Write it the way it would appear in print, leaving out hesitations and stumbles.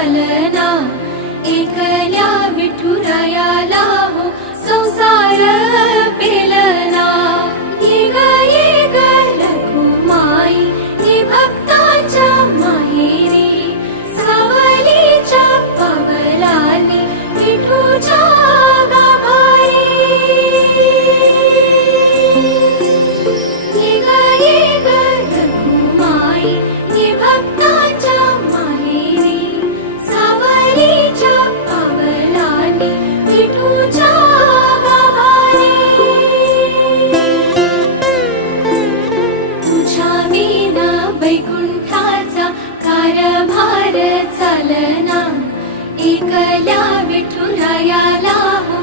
चालना, एकल्या विठुरायाला हो संसार पेलना। ये ग रखुमाई ही भक्ताच्या माहेरी, सावलीच्या पावलांनी विठूच्या गाभारी। ये ग रखुमाई ही भक्ताच्या माहेरी, सावलीच्या पावलांनी विठूच्या गाभारी। तुझ्या विना वैकुंठाचा कारभार चालना, एकल्या विठुरायाला हो